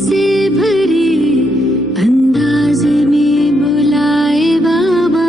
से भरी अंदाज में बुलाए बाबा।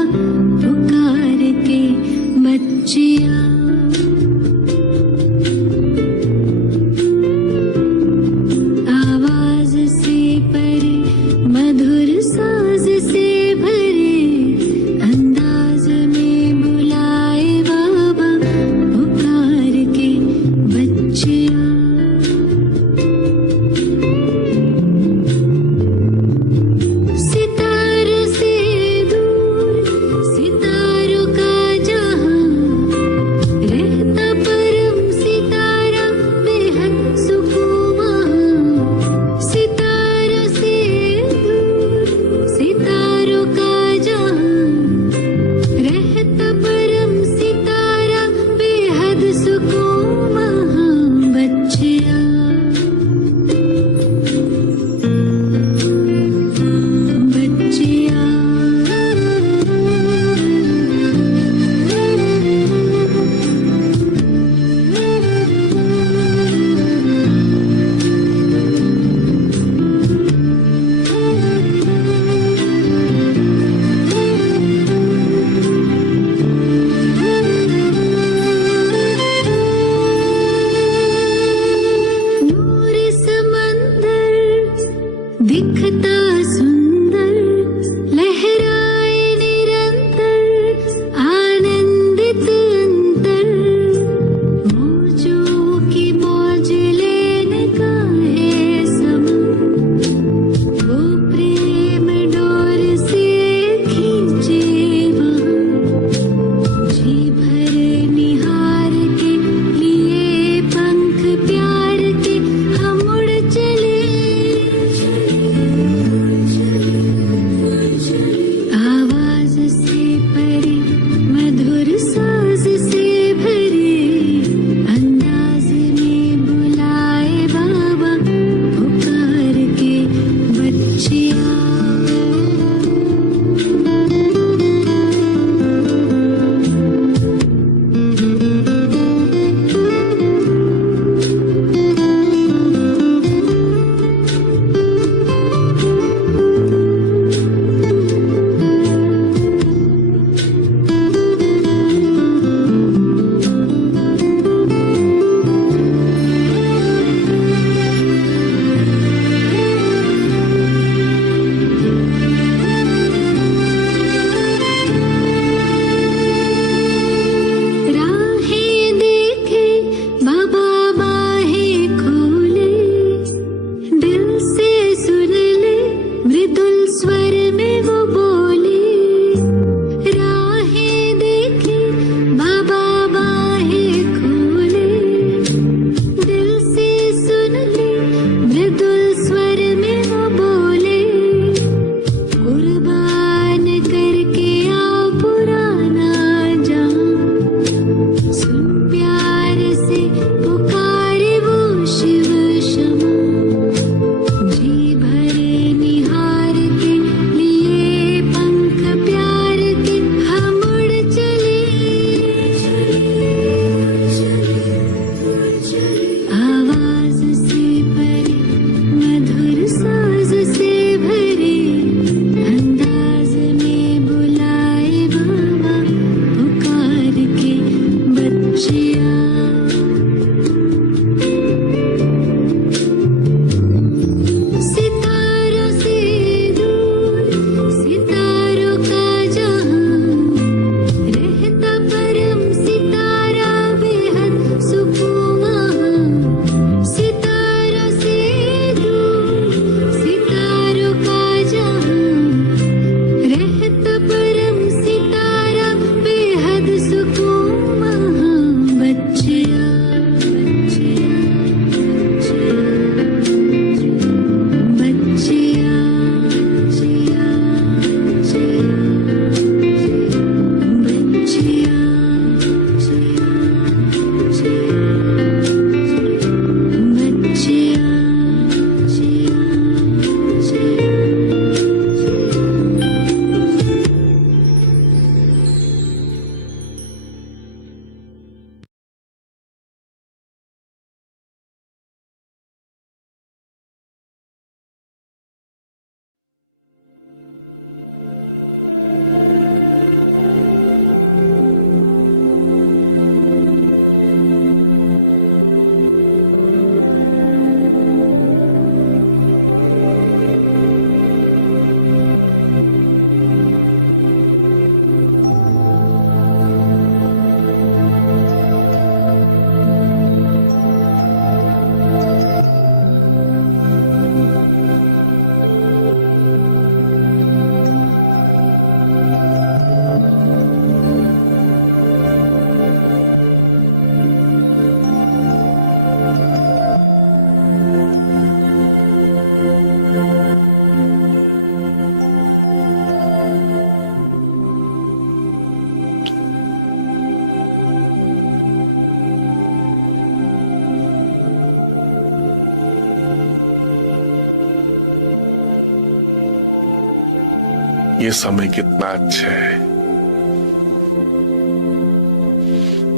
ये समय कितना अच्छा है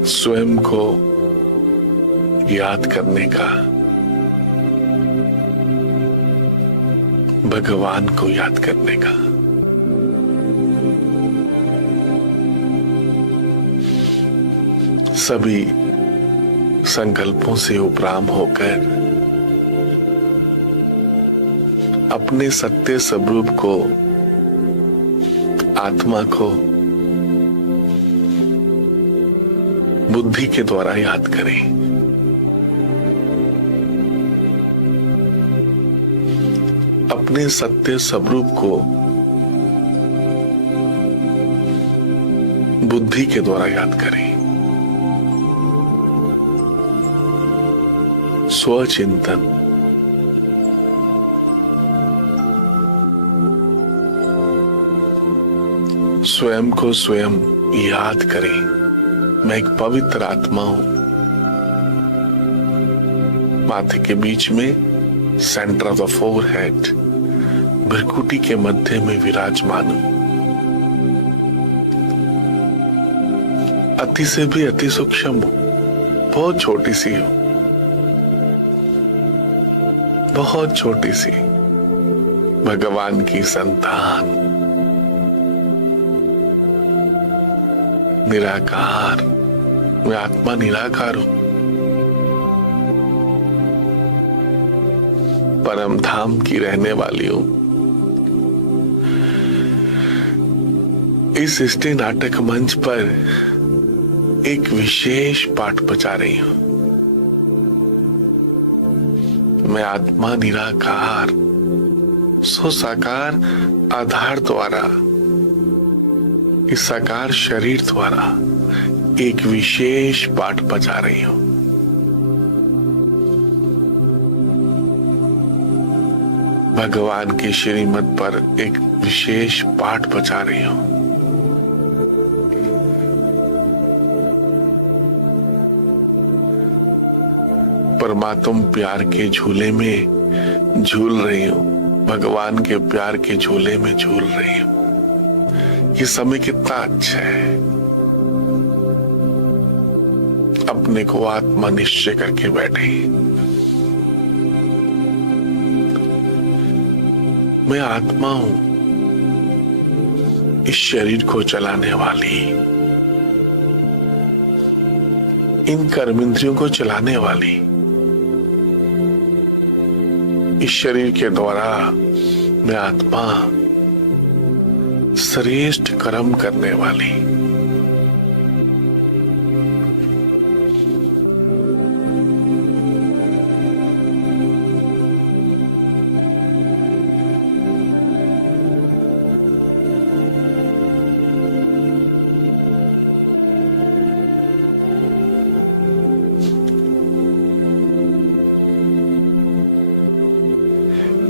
स्वयं को याद करने का, भगवान को याद करने का। सभी संकल्पों से उपराम होकर अपने सत्य स्वरूप को, आत्मा को बुद्धि के द्वारा याद करें। अपने सत्य स्वरूप को बुद्धि के द्वारा याद करें। स्वचिंतन, स्वयं को स्वयं याद करें। मैं एक पवित्र आत्मा हूं, माथे के बीच में सेंटर ऑफ द फोरहेड, भ्रुकुटी के मध्य में विराजमान हूं। अति से भी अति सूक्ष्म हूं, बहुत छोटी सी हूं, बहुत छोटी सी भगवान की संतान, निराकार। मैं आत्मा निराकार हूं, परम धाम की रहने वाली हूं। इस सृष्टि नाटक मंच पर एक विशेष पाठ बचा रही हूं। मैं आत्मा निराकार सो साकार आधार द्वारा, इस साकार शरीर द्वारा एक विशेष पाठ बजा रही हूं। भगवान के श्रीमत पर एक विशेष पाठ बजा रही हूं। परमात्म प्यार के झूले में झूल रही हूं, भगवान के प्यार के झूले में झूल रही हूं। ये समय कितना अच्छा है। अपने को आत्मा निश्चय करके बैठे। मैं आत्मा हूं, इस शरीर को चलाने वाली, इन कर्मेंद्रियों को चलाने वाली, इस शरीर के द्वारा मैं आत्मा श्रेष्ठ कर्म करने वाली।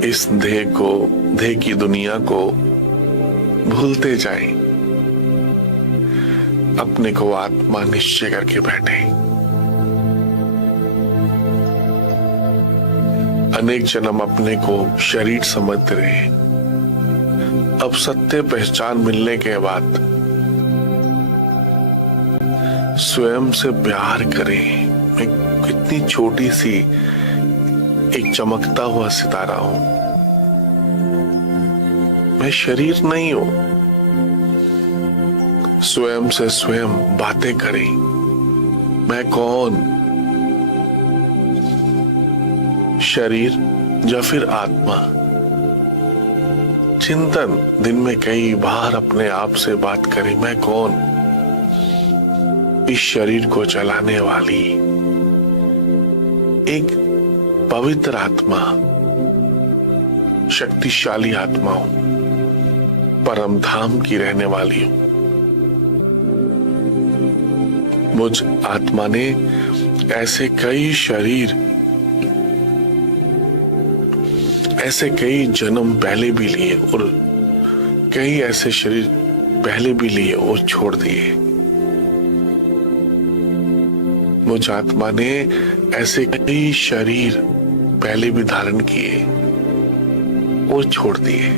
इस देह की दुनिया को भूलते जाएं, अपने को आत्मा निश्चय करके बैठे। अनेक जन्म अपने को शरीर समझते रहे। अब सत्य पहचान मिलने के बाद स्वयं से प्यार करें। मैं कितनी छोटी सी एक चमकता हुआ सितारा हूं, मैं शरीर नहीं हूं। स्वयं से स्वयं बातें करें। मैं कौन, शरीर या फिर आत्मा? चिंतन दिन में कई बार अपने आप से बात करें। मैं कौन, इस शरीर को चलाने वाली एक पवित्र आत्मा, शक्तिशाली आत्मा हूं, परम धाम की रहने वाली हूं। मुझ आत्मा ने ऐसे कई शरीर, ऐसे कई जन्म पहले भी लिए और कई ऐसे शरीर पहले भी लिए और छोड़ दिए। मुझ आत्मा ने ऐसे कई शरीर पहले भी धारण किए और छोड़ दिए।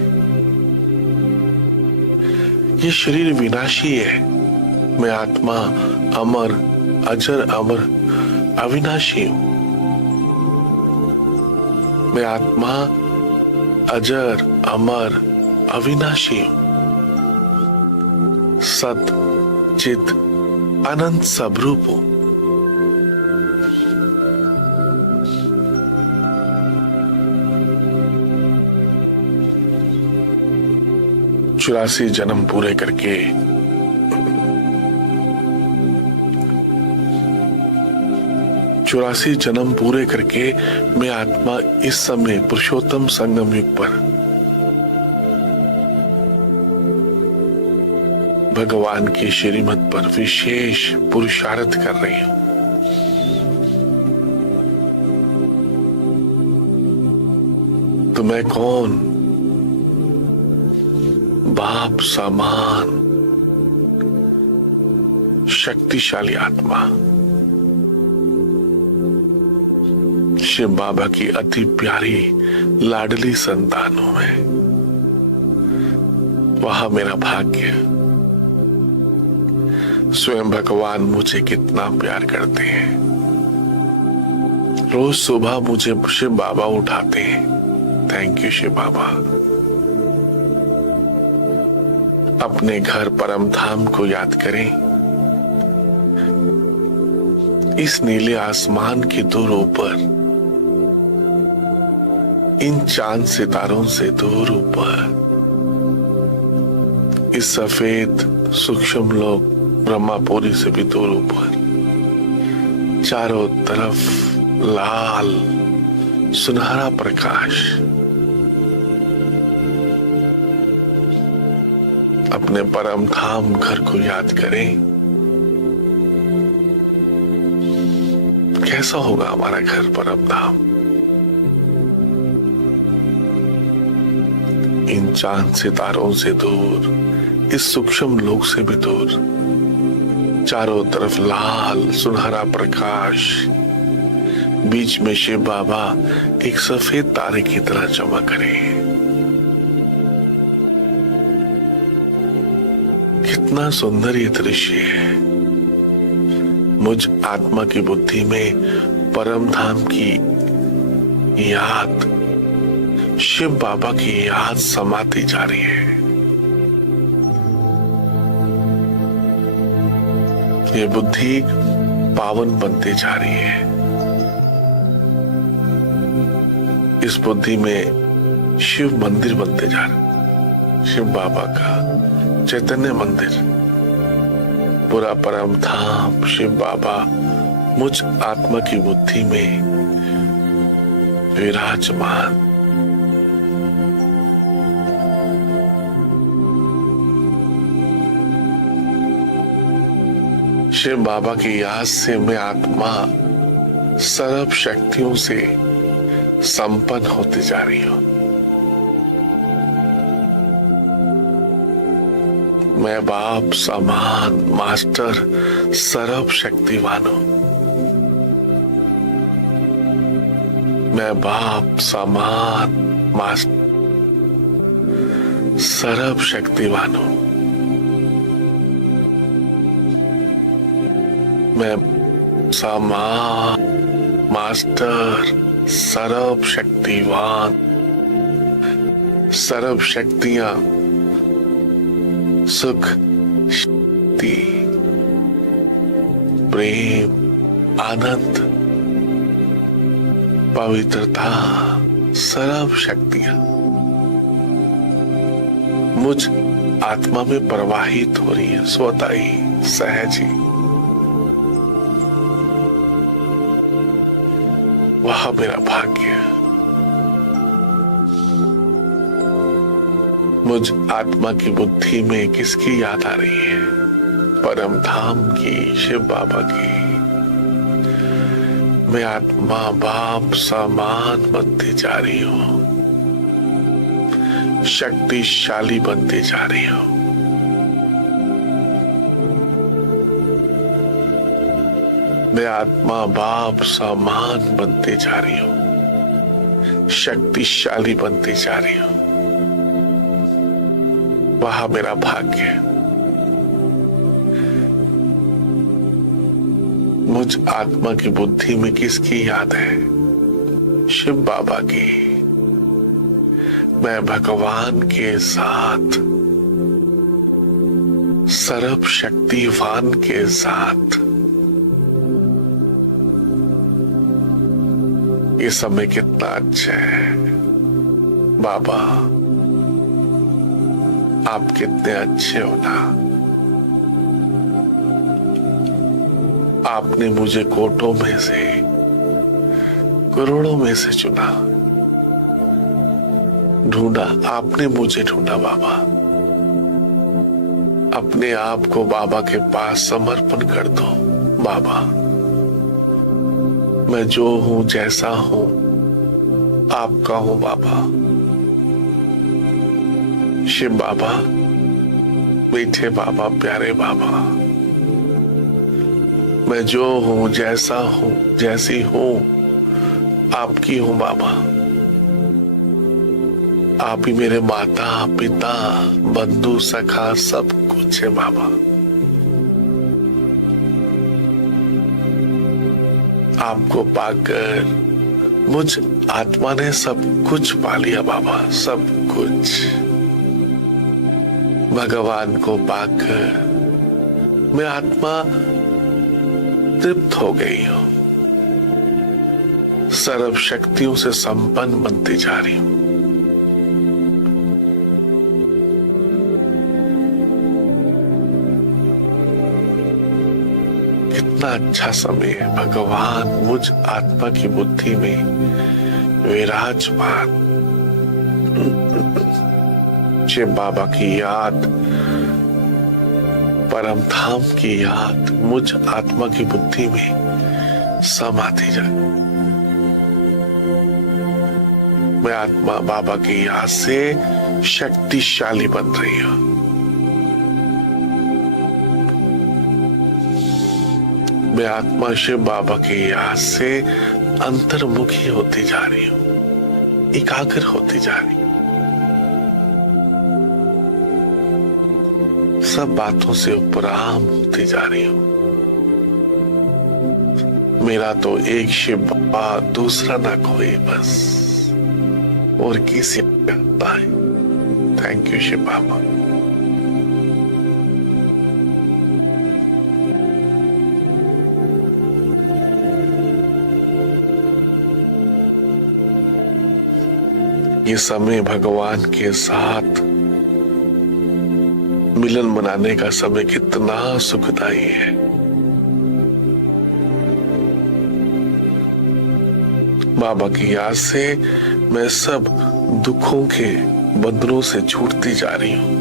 ये शरीर विनाशी है, मैं आत्मा अमर, अजर, अमर, अविनाशी हूं। मैं आत्मा अजर, अमर, अविनाशी हूं। सत चित अनंत स्वरूप हूं। 84 जन्म पूरे करके मैं आत्मा इस समय पुरुषोत्तम संगम युग पर भगवान की श्रीमत पर विशेष पुरुषार्थ कर रही हूं। तो मैं कौन? बाप समान शक्तिशाली आत्मा, शिव बाबा की अति प्यारी लाडली संतानों में। वहां मेरा भाग्य। स्वयं भगवान मुझे कितना प्यार करते हैं। रोज सुबह मुझे शिव बाबा उठाते हैं। थैंक यू शिव बाबा। अपने घर परम धाम को याद करें। इस नीले आसमान के दूर ऊपर, इन चांद सितारों से दूर ऊपर, इस सफेद सूक्ष्म लोक ब्रह्मापुरी से भी दूर ऊपर, चारों तरफ लाल सुनहरा प्रकाश। अपने परम धाम घर को याद करें। कैसा होगा हमारा घर परम धाम? इन चांद सितारों से दूर, इस सूक्ष्म लोक से भी दूर, चारों तरफ लाल सुनहरा प्रकाश, बीच में शिव बाबा एक सफेद तारे की तरह चमक रहे हैं। कितना सुंदर ये दृश्य है। मुझ आत्मा की बुद्धि में परम धाम की याद, शिव बाबा की याद समाती जा रही है। ये बुद्धि पावन बनती जा रही है। इस बुद्धि में शिव मंदिर बनते जा रहे, शिव बाबा का चैतन्य मंदिर, पूरा परम धाम शिव बाबा मुझ आत्मा की बुद्धि में विराजमान। शिव बाबा की याद से मैं आत्मा सर्व शक्तियों से संपन्न होती जा रही हूं। मैं बाप समान मास्टर सर्व शक्तिवान हूं। मैं बाप समान मास्टर सर्व शक्तिवान हूं। मैं समान मास्टर सर्व शक्तिवान, सर्व शक्तियां, सुख, शक्ति, प्रेम, आनंद, पवित्रता, सर्व शक्तियां मुझ आत्मा में प्रवाहित हो रही है, स्वतः ही, सहज ही। वह मेरा भाग्य। मुझ आत्मा की बुद्धि में किसकी याद आ रही है? परम धाम की, शिव बाबा की। मैं आत्मा बाप समान बनती जा रही हूं, शक्तिशाली बनती जा रही हूं। मैं आत्मा बाप समान बनते जा रही हूं, शक्तिशाली बनती जा रही हूं। वह मेरा भाग्य है। मुझ आत्मा की बुद्धि में किसकी याद है? शिव बाबा की। मैं भगवान के साथ, सर्व शक्तिवान के साथ। ये समय कितना अच्छा है बाबा, आप कितने अच्छे हो ना। आपने मुझे कोटों में से, करोड़ों में से चुना, ढूंढा, आपने मुझे ढूंढा बाबा। अपने आप को बाबा के पास समर्पण कर दो बाबा। मैं जो हूं, जैसा हूं, आपका हूं बाबा। शिव बाबा, मीठे बाबा, प्यारे बाबा, मैं जो हूं, जैसा हूं, जैसी हूं, आपकी हूं बाबा। आप ही मेरे माता पिता, बंधु, सखा, सब कुछ है बाबा। आपको पाकर मुझ आत्मा ने सब कुछ पा लिया बाबा, सब कुछ। भगवान को पाकर मैं आत्मा तृप्त हो गई हूं, सर्व शक्तियों से संपन्न बनती जा रही हूं। कितना अच्छा समय है, भगवान मुझ आत्मा की बुद्धि में विराजमान। शिव बाबा की याद, परम धाम की याद मुझ आत्मा की बुद्धि में समाती जाए। मैं आत्मा बाबा की याद से शक्तिशाली बन रही हूं। मैं आत्मा शिव बाबा की याद से अंतर्मुखी होती जा रही हूं, एकाग्र होती जा रही हूं। सब बातों से उपराम होती जा रही हूं। मेरा तो एक शिव बाबा, दूसरा ना कोई, बस और किसी का है। थैंक यू शिव बाबा। ये समय भगवान के साथ मिलन मनाने का समय कितना सुखदायी है। बाबा की याद से मैं सब दुखों के बंधनों से छूटती जा रही हूं।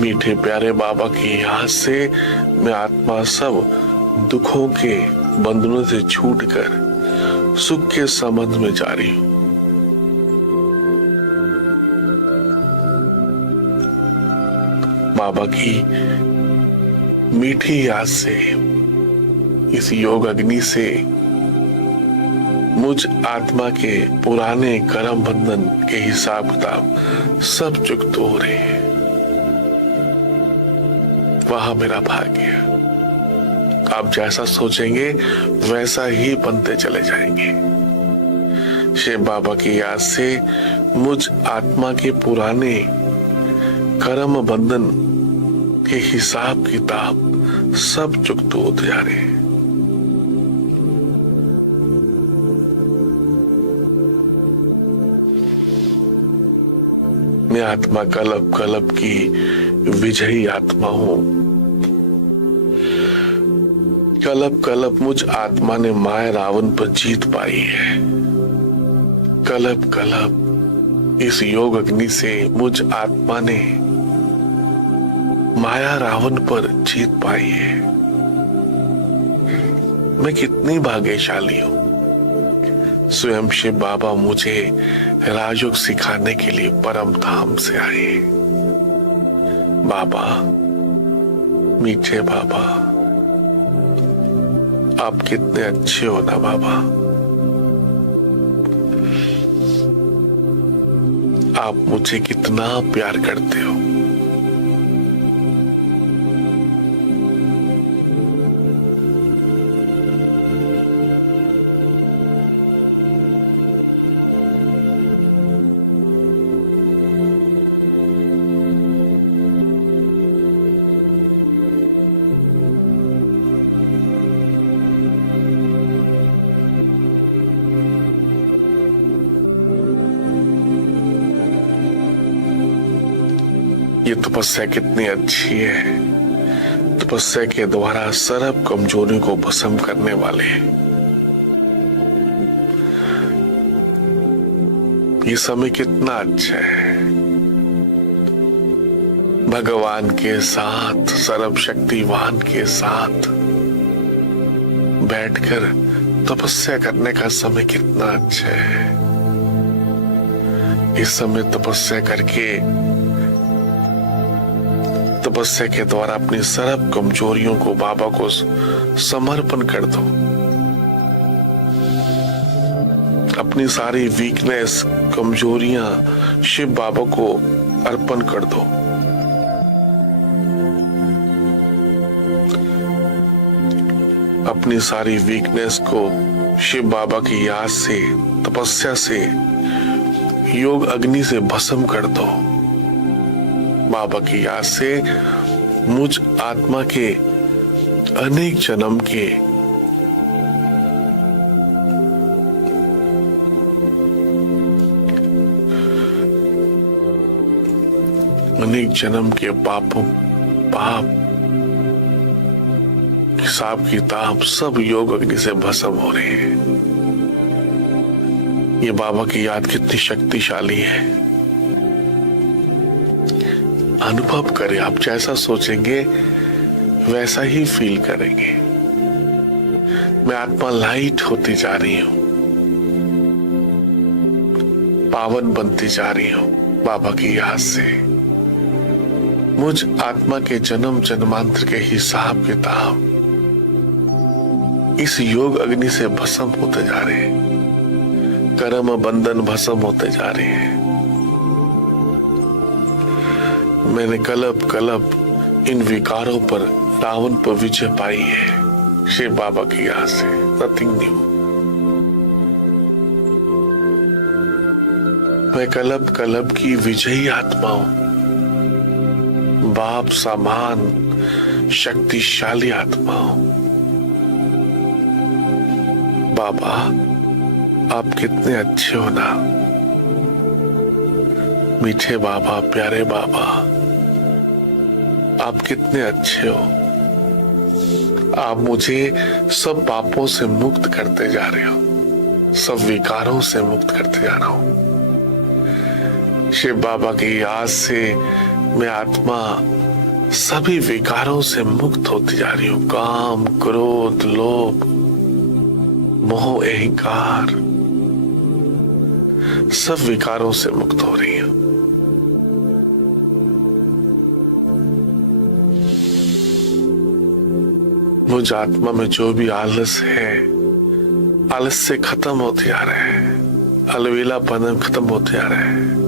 मीठे प्यारे बाबा की याद से मैं आत्मा सब दुखों के बंधनों से छूटकर सुख के संबंध में जा रही हूं। बाबा की मीठी याद से, इस योग अग्नि से मुझ आत्मा के पुराने कर्म बंधन के हिसाब किताब सब चुकत हो रहे हैं। वह मेरा भाग्य। आप जैसा सोचेंगे वैसा ही बनते चले जाएंगे। शिव बाबा की याद से मुझ आत्मा के पुराने कर्म बंधन के हिसाब किताब सब चुकत होते जा रहे हैं। मैं आत्मा कल्प कल्प की विजयी आत्मा हूं। कल्प कल्प मुझ आत्मा ने माया रावण पर जीत पाई है। कल्प कल्प इस योग अग्नि से मुझ आत्मा ने माया रावण पर जीत पाई है। मैं कितनी भाग्यशाली हूं। स्वयं शिव बाबा मुझे राजयोग सिखाने के लिए परम धाम से आए। बाबा, मीठे बाबा, आप कितने अच्छे हो ना बाबा। आप मुझे कितना प्यार करते हो। ये तपस्या कितनी अच्छी है। तपस्या के द्वारा सर्व कमजोरियों को भस्म करने वाले ये समय कितना अच्छा है। भगवान के साथ, सर्वशक्तिवान के साथ बैठकर तपस्या करने का समय कितना अच्छा है। इस समय तपस्या करके, तपस्या के द्वारा अपनी सर्व कमजोरियों को बाबा को समर्पण कर दो। अपनी सारी वीकनेस, कमजोरियां शिव बाबा को अर्पण कर दो। अपनी सारी वीकनेस को शिव बाबा की याद से, तपस्या से, योग अग्नि से भस्म कर दो। बाबा की याद से मुझ आत्मा के अनेक जन्म के पाप हिसाब किताब सब योग अग्नि से भस्म हो रहे हैं। ये बाबा की याद कितनी शक्तिशाली है। अनुभव करें, आप जैसा सोचेंगे वैसा ही फील करेंगे। मैं आत्मा लाइट होती जा रही हूं, पावन बनती जा रही हूं बाबा की याद से। मुझ आत्मा के जन्म जन्मांतर के हिसाब किताब इस योग अग्नि से भस्म होते जा रहे हैं। कर्म बंधन भस्म होते जा रहे हैं। मैंने कलब कलब इन विकारों पर, रावण पर विजय पाई है शिव बाबा की याद से। Nothing new. मैं कलब कलब की विजयी आत्मा हूं, बाप समान शक्तिशाली आत्मा हूं। बाबा आप कितने अच्छे हो ना, मीठे बाबा, प्यारे बाबा, आप कितने अच्छे हो। आप मुझे सब पापों से मुक्त करते जा रहे हो, सब विकारों से मुक्त करते जा रहा हूं। शिव बाबा की याद से मैं आत्मा सभी विकारों से मुक्त होती जा रही हूं। काम, क्रोध, लोभ, मोह, अहंकार, सब विकारों से मुक्त हो रही हूं। मुझ आत्मा में जो भी आलस है, आलस से खत्म होते जा रहे हैं। अलवेलापन खत्म होते जा रहे हैं।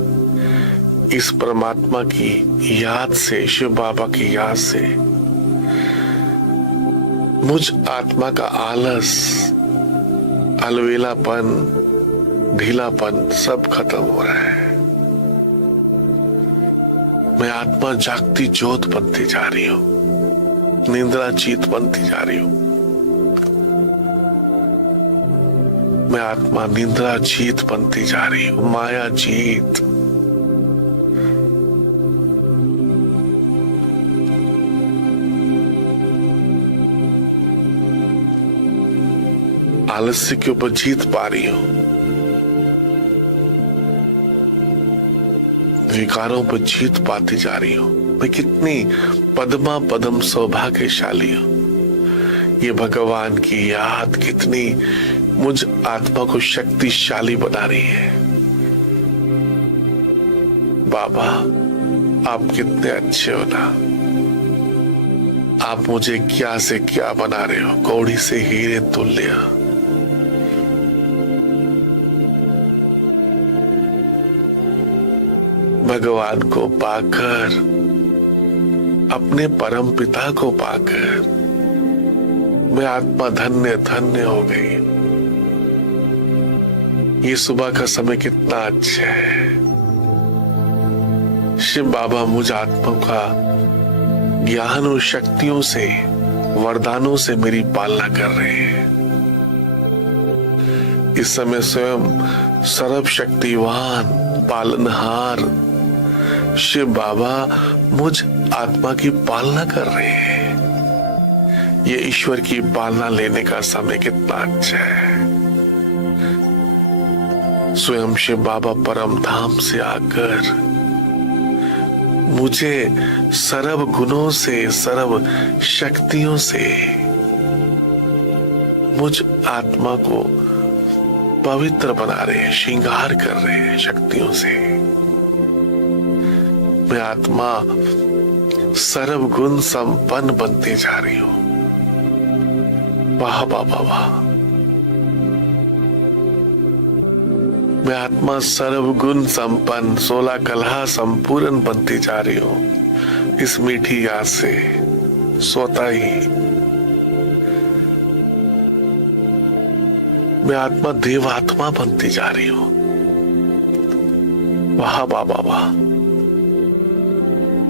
इस परमात्मा की याद से, शिव बाबा की याद से मुझ आत्मा का आलस, अलवेलापन, ढीलापन सब खत्म हो रहा है। मैं आत्मा जागती ज्योत बनती जा रही हूं, निंद्रा जीत बनती जा रही हूं। मैं आत्मा निंद्रा जीत बनती जा रही हूं, माया जीत। आलस्य के ऊपर जीत पा रही हूं, विकारों पर जीत पाती जा रही हूं। मैं कितनी पद्मा पदम सौभाग्यशाली हूं। ये भगवान की याद कितनी मुझ आत्मा को शक्तिशाली बना रही है। बाबा आप कितने अच्छे हो ना। आप मुझे क्या से क्या बना रहे हो, कौड़ी से हीरे तुल्य। भगवान को पाकर, अपने परम पिता को पाकर मैं आत्मा धन्य धन्य हो गई। ये सुबह का समय कितना अच्छा है। शिव बाबा मुझ आत्मा का ज्ञान और शक्तियों से, वरदानों से मेरी पालना कर रहे हैं। इस समय स्वयं सर्वशक्तिवान, पालनहार, शिव बाबा मुझ आत्मा की पालना कर रहे हैं। ये ईश्वर की पालना लेने का समय कितना अच्छा है। स्वयं शिव बाबा परम धाम से आकर मुझे सर्व गुणों से, सर्व शक्तियों से मुझ आत्मा को पवित्र बना रहे हैं, श्रृंगार कर रहे हैं शक्तियों से। मैं आत्मा सर्व गुण संपन्न बनती जा रही हूं। वाह वाह वाह वाह। मैं आत्मा सर्व गुण संपन्न, 16 कला संपूर्ण बनती जा रही हूं इस मीठी याद से स्वतः ही। मैं आत्मा देवात्मा बनती जा रही हूं। वाह वाह वाह वाह।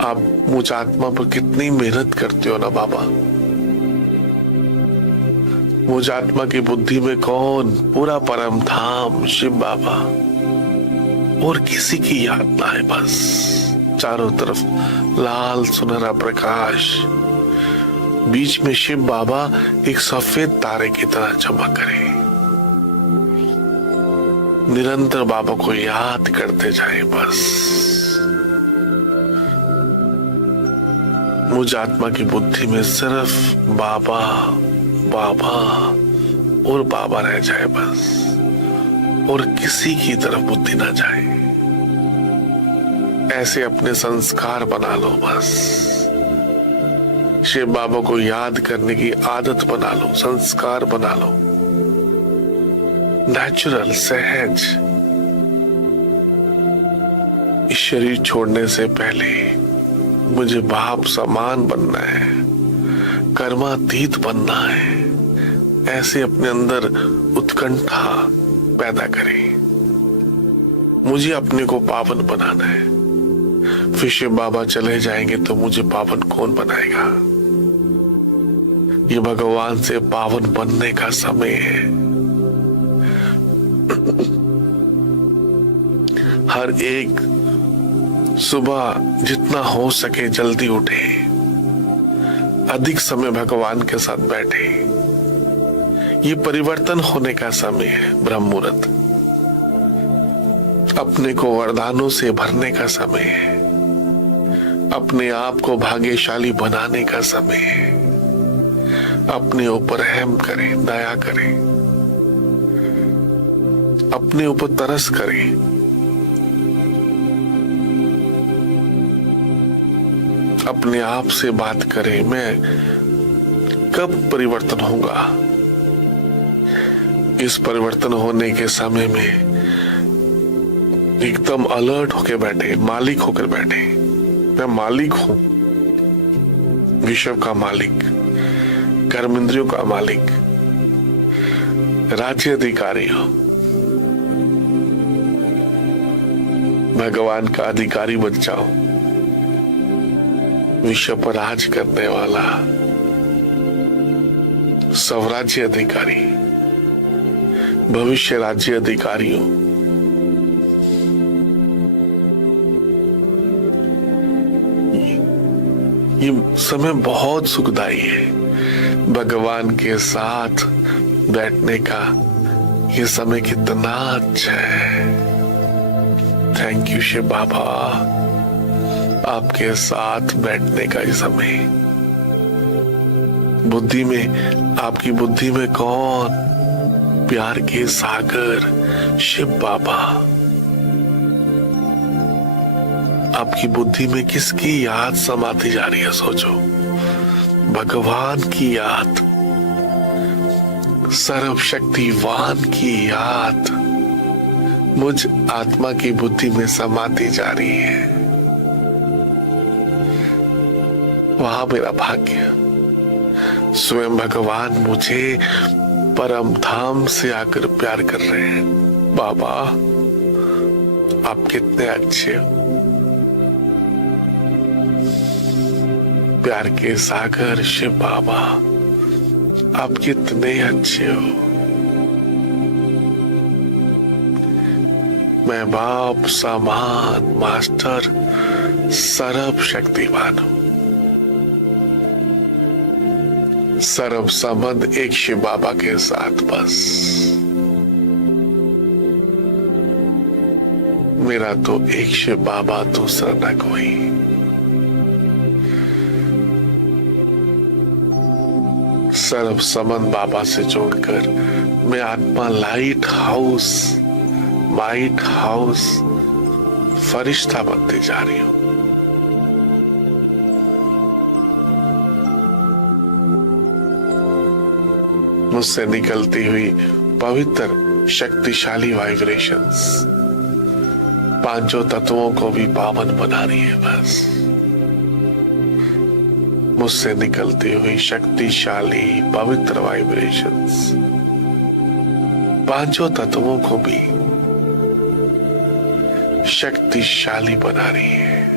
आप मुझ आत्मा पर कितनी मेहनत करते हो ना बाबा। मुझ आत्मा की बुद्धि में कौन, पूरा परम धाम शिव बाबा, और किसी की याद ना है। बस चारों तरफ लाल सुनहरा प्रकाश, बीच में शिव बाबा एक सफेद तारे की तरह चमक रहे। निरंतर बाबा को याद करते जाए। बस मुझ आत्मा की बुद्धि में सिर्फ बाबा बाबा और बाबा रह जाए बस, और किसी की तरफ बुद्धि ना जाए। ऐसे अपने संस्कार बना लो। बस शिव बाबा को याद करने की आदत बना लो, संस्कार बना लो। नेचुरल, सहज। इस शरीर छोड़ने से पहले मुझे बाप समान बनना है, कर्मातीत बनना है। ऐसे अपने अंदर उत्कंठा पैदा करें। मुझे अपने को पावन बनाना है। फिर शिव बाबा चले जाएंगे तो मुझे पावन कौन बनाएगा। ये भगवान से पावन बनने का समय है। हर एक सुबह जितना हो सके जल्दी उठे, अधिक समय भगवान के साथ बैठे। ये परिवर्तन होने का समय है। ब्रह्म मुहूर्त अपने को वरदानों से भरने का समय है। अपने आप को भाग्यशाली बनाने का समय है। अपने ऊपर रहम करें, दया करें, अपने ऊपर तरस करें। अपने आप से बात करें, मैं कब परिवर्तन होगा। इस परिवर्तन होने के समय में एकदम अलर्ट होकर बैठे, मालिक होकर बैठे। मैं मालिक हूं, विश्व का मालिक, कर्म इंद्रियों का मालिक, राज्य अधिकारी हूं, भगवान का अधिकारी बन जाओ। विश्व पर राज करने वाला स्वराज्य अधिकारी, भविष्य राज्य अधिकारी हूं। ये समय बहुत सुखदायी है। भगवान के साथ बैठने का ये समय कितना अच्छा है। थैंक यू शिव बाबा, आपके साथ बैठने का ये समय। बुद्धि में, आपकी बुद्धि में कौन, प्यार के सागर शिव बाबा। आपकी बुद्धि में किसकी याद समाती जा रही है। सोचो, भगवान की याद, सर्वशक्तिवान की याद मुझ आत्मा की बुद्धि में समाती जा रही है। वहां मेरा भाग्य। स्वयं भगवान मुझे परम धाम से आकर प्यार कर रहे हैं। बाबा आप कितने अच्छे हो। प्यार के सागर शिव बाबा, आप कितने अच्छे हो। मैं बाप सामान मास्टर सर्व शक्तिमान हूं। सर्व संबंध एक शिव बाबा के साथ बस। मेरा तो एक शिव बाबा, दूसरा न कोई। सर्व संबंध बाबा से जोड़कर मैं आत्मा लाइट हाउस फरिश्ता बनती जा रही हूं। मुझसे निकलती हुई पवित्र शक्तिशाली वाइब्रेशंस पांचों तत्वों को भी पावन बना रही है। बस मुझसे निकलती हुई शक्तिशाली पवित्र वाइब्रेशंस पांचों तत्वों को भी शक्तिशाली बना रही है।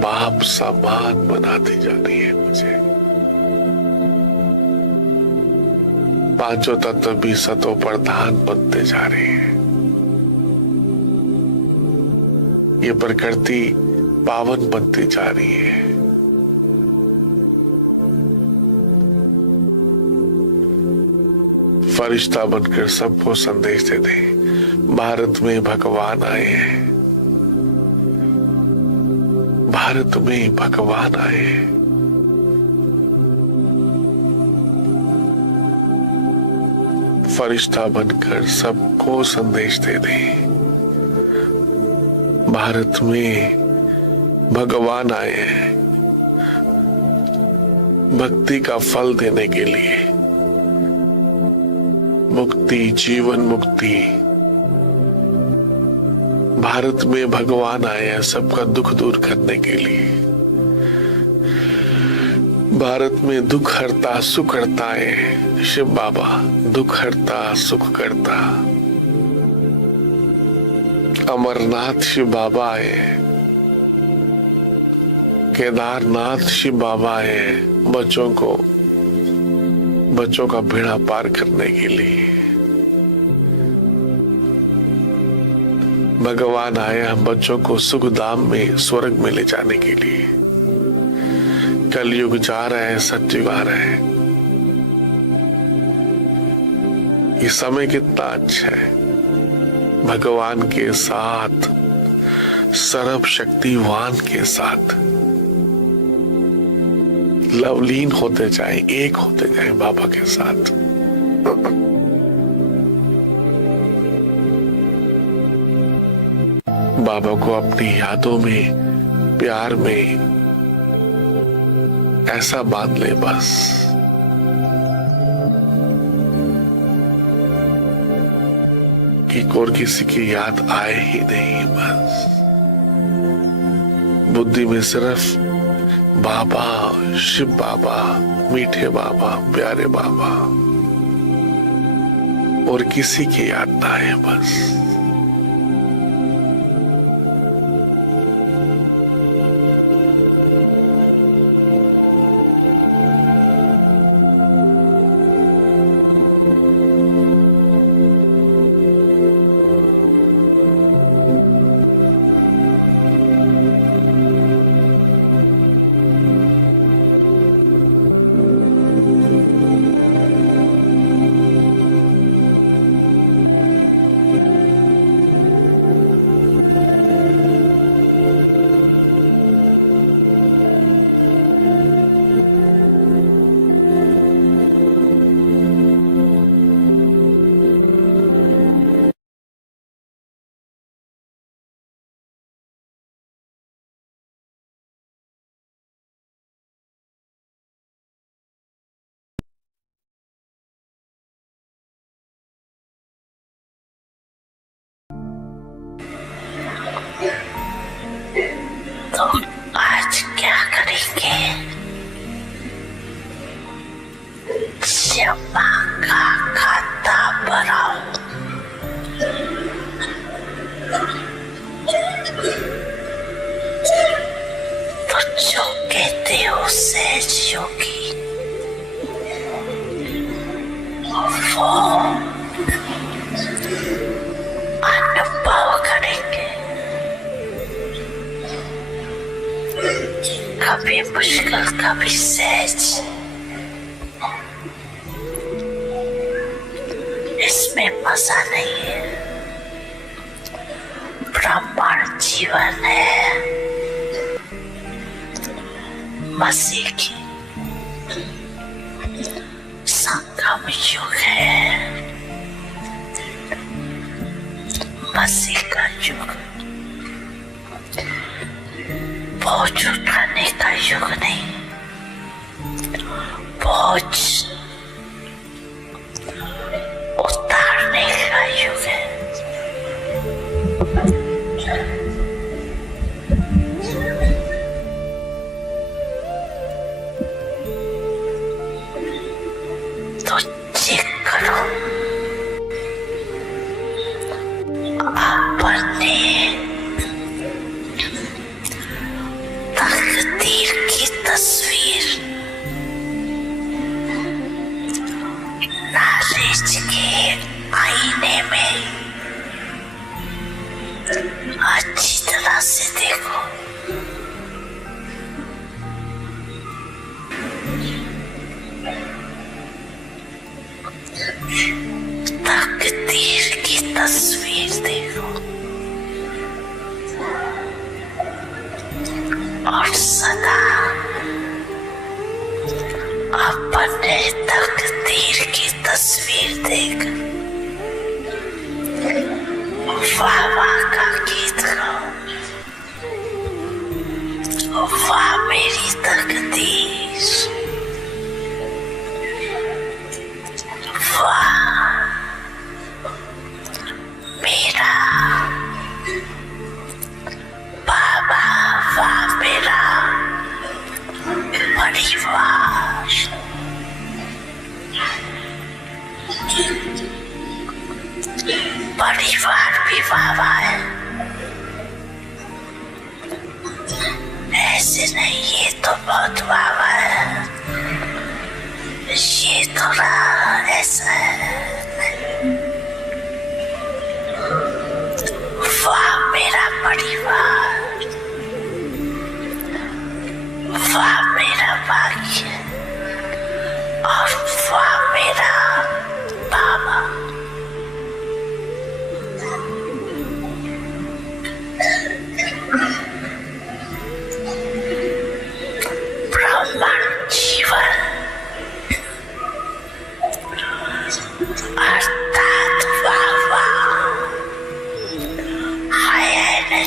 बाप समान बनाती जा रही है मुझे। पांचों तत्व भी सतो प्रधान बनते जा रहे हैं। ये प्रकृति पावन बनती जा रही है। फरिश्ता बनकर सबको संदेश दे दे, भारत में भगवान आए हैं। भारत में भगवान आए हैं। फरिश्ता बनकर सबको संदेश दे दे, भारत में भगवान आए हैं भक्ति का फल देने के लिए। मुक्ति, जीवन मुक्ति। भारत में भगवान आए हैं सबका दुख दूर करने के लिए। भारत में दुख हरता सुख हरता है शिव बाबा। दुख हरता सुख करता अमरनाथ शिव बाबा आए। केदारनाथ शिव बाबा आए बच्चों का बेड़ा पार करने के लिए। भगवान आए हम बच्चों को सुख धाम में स्वर्ग में ले जाने के लिए। कलयुग जा रहा है, सतयुग आ रहा है। ये समय कितना अच्छा है। भगवान के साथ, सर्व शक्तिवान के साथ लवलीन होते जाए, एक होते जाए बाबा के साथ। बाबा को अपनी यादों में, प्यार में ऐसा बांध ले बस कि और किसी की याद आए ही नहीं। बस बुद्धि में सिर्फ बाबा, शिव बाबा, मीठे बाबा, प्यारे बाबा, और किसी की याद ना आए बस। तो आज क्या करेंगे? जमा का खाता भराओ। तो जो कहते हो सहज योगी, वो कोई मुश्किल का भी सहज इसमें मजा नहीं है। ब्रह्मांड जीवन है, मसीह की संगम युग है, मसीह का युग। बोझ उठाने का युग नहीं, बोझ उतारने का युग है। तो चेक करो अपने तकदीर की तस्वीर नॉलेज के आईने में अच्छी तरह से देखो। तकदीर की तस्वीर देखो और सदा अपने तकदीर की तस्वीर देख वाह वाह का गीत गाओ। वाह मेरी तकदीर, वाह मेरा बाबा, वाह मेरा परिवार। परिवार भी वाह है, ऐसे नहीं, ये तो बहुत वाह है, ये थोड़ा ऐसा है। वाह मेरा परिवार, वाह मेरा भाग्य और वाह मेरा बाबा। ब्रह्मांड जीवन अर्थात वाह वाह है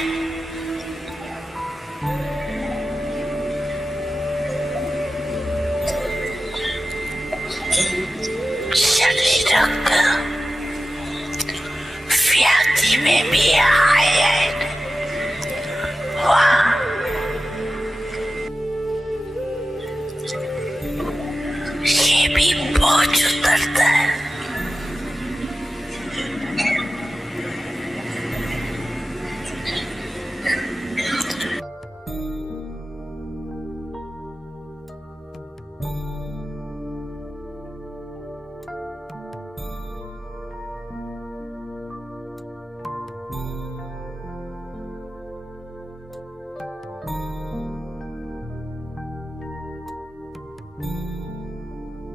शरीर व्याधि में भी है वाह